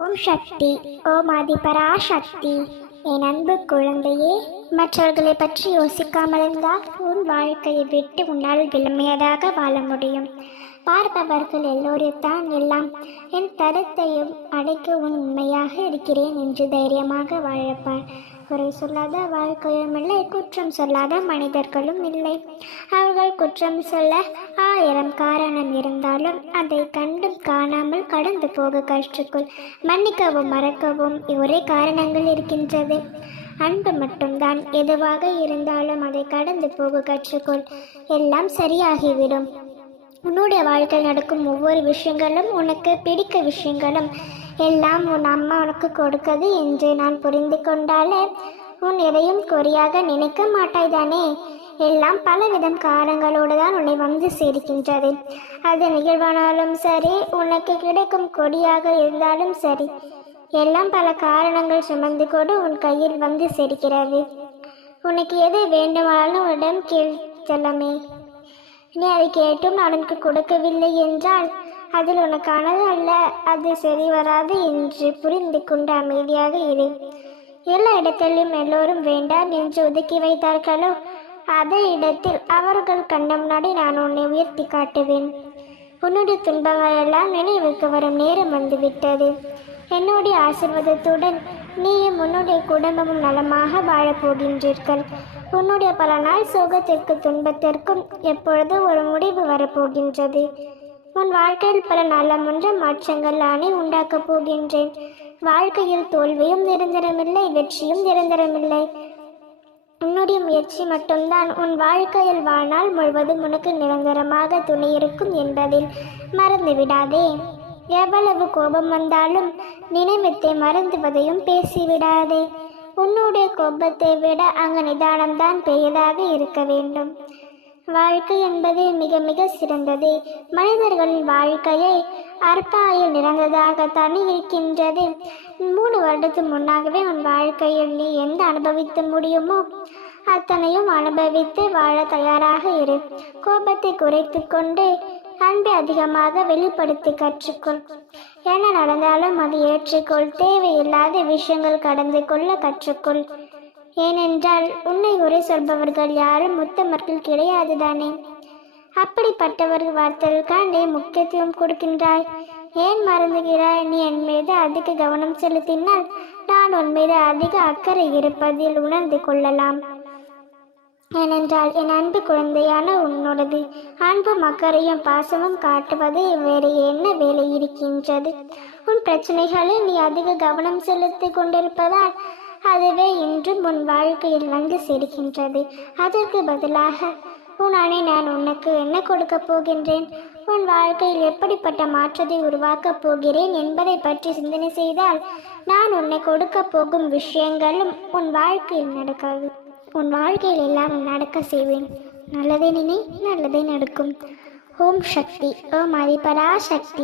ஓம் சக்தி ஓம் ஆதிபராசக்தி. என் அன்பு குழந்தையே மற்றவர்களை பற்றி யோசிக்காமல் இருந்தால் உன் வாழ்க்கையை விட்டு உன்னால் விளமையதாக வாழ முடியும். பார்ப்பவர்கள் எல்லோரையும் தான் எல்லாம் என் தரத்தையும் அடைக்க உன் உண்மையாக இருக்கிறேன் என்று தைரியமாக வாழப்பார். குறை சொல்லாத வாழ்க்கையும் இல்லை குற்றம் சொல்லாத மனிதர்களும் இல்லை. அவர்கள் குற்றம் சொல்ல ஆயிரம் காரணம் இருந்தாலும் அதை கண்டும் காணாமல் கடந்து போக கற்றுக்கொள். மன்னிக்கவும் மறக்கவும் ஒரே காரணங்கள் இருக்கின்றது. அன்பு மட்டும்தான் எதுவாக இருந்தாலும் அதை கடந்து போக கற்றுக்கொள். எல்லாம் சரியாகிவிடும். உன்னுடைய வாழ்க்கையில் நடக்கும் ஒவ்வொரு விஷயங்களும் உனக்கு பிடிக்க விஷயங்களும் எல்லாம் உன் அம்மா உனக்கு கொடுக்கது என்று நான் புரிந்து கொண்டாலே உன் எதையும் குறையாக நினைக்க மாட்டாய் தானே எல்லாம் பலவிதம் காரணங்களோடு தான் உன்னை வந்து சேர்க்கின்றது அது நிகழ்வானாலும் சரி உனக்கு கிடைக்கும் கொடியாக இருந்தாலும் சரி எல்லாம் பல காரணங்கள் சுமந்து கொண்டு உன் கையில் வந்து சேர்க்கிறது உனக்கு எது வேண்டுமானாலும் உன்னிடம் கேள் செல்லமே. நீ அதை கேட்டும் நான் உனக்கு கொடுக்கவில்லை என்றால் அதில் உனக்கானது அல்ல. அது சரி வராது என்று புரிந்து கொண்டு அமைதியாக இரு. எல்லா இடத்திலும் எல்லோரும் வேண்டாம் என்று ஒதுக்கி வைத்தார்களோ? அதே இடத்தில் அவர்கள் கண்ண முன்னாடி நான் உன்னை உயர்த்தி காட்டுவேன். உன்னுடைய துன்பங்கள் எல்லாம் நினைவுக்கு வரும் நேரம் வந்துவிட்டது என்னுடைய ஆசிர்வாதத்துடன் நீயும் உன்னுடைய குடும்பமும் நலமாக வாழப் போகின்றீர்கள். உன்னுடைய பல நாள் சோகத்திற்கு துன்பத்திற்கும் எப்பொழுது ஒரு முடிவு வரப்போகின்றது? உன் வாழ்க்கையில் பல நலமுன்ற மாற்றங்கள் நானே உண்டாக்கப் போகின்றேன். வாழ்க்கையில் தோல்வியும் நிரந்தரமில்லை வெற்றியும் நிரந்தரமில்லை. உன்னுடைய முயற்சி மட்டும்தான் உன் வாழ்க்கையில் வாழ்நாள் முழுவதும் உனக்கு நிரந்தரமாக துணை இருக்கும் என்பதில் மறந்து விடாதே எவ்வளவு கோபம் வந்தாலும் நினைவத்தை மறந்துவதையும் பேசிவிடாதே. உன்னுடைய கோபத்தை விட அங்கு நிதானம்தான் பெரியதாக இருக்க வேண்டும். வாழ்க்கை என்பது மிக மிக சிறந்தது. மனிதர்களின் வாழ்க்கையை அற்பாயில் நிறந்ததாகத்தானே இருக்கின்றது. மூணு வருடத்துக்கு முன்னாகவே உன் வாழ்க்கையில் நீ எந்த அனுபவித்து முடியுமோ அத்தனையும் அனுபவித்து வாழ தயாராக இரு. கோபத்தை குறைத்து கொண்டு அன்பை அதிகமாக வெளிப்படுத்தி கற்றுக்கொள். என்ன நடந்தாலும் அதை ஏற்றுக்கொள். தேவையில்லாத விஷயங்கள் கடந்து கொள்ள கற்றுக்கொள். ஏனென்றால் உன்னை உரை சொல்பவர்கள் யாரும் உத்தமர்கள் கிடையாது தானே. அப்படிப்பட்டவர்கள் வார்த்தைகளுக்காண்டே முக்கியத்துவம் கொடுக்கின்றாய். ஏன் மறந்துகிறாய்? நீ என் மீது அதிக கவனம் செலுத்தினால் நான் உன் மீது அதிக அக்கறை இருப்பதில் உணர்ந்து கொள்ளலாம். ஏனென்றால் என் அன்பு குழந்தையான உன்னோடது. அன்பும் அக்கறையும் பாசமும் காட்டுவது வேறு என்ன வேலை இருக்கின்றது? உன் பிரச்சனைகளில் நீ அதிக கவனம் செலுத்தி கொண்டிருப்பதால் அதுவே இன்றும் உன் வாழ்க்கையில் வந்து சேர்க்கின்றது அதற்கு பதிலாக உன் அணை நான் உனக்கு என்ன கொடுக்கப் போகின்றேன்? உன் வாழ்க்கையில் எப்படிப்பட்ட மாற்றத்தை உருவாக்கப் போகிறேன் என்பதை பற்றி சிந்தனை செய்தால் நான் உன்னை கொடுக்கப் போகும் விஷயங்களும் உன் வாழ்க்கையில் நடக்காது. உன் வாழ்க்கையில் எல்லாம் நடக்க செய்வேன். நல்லதே நினை நல்லதே நடக்கும். ஓம் சக்தி ஓம் அதிபரா சக்தி.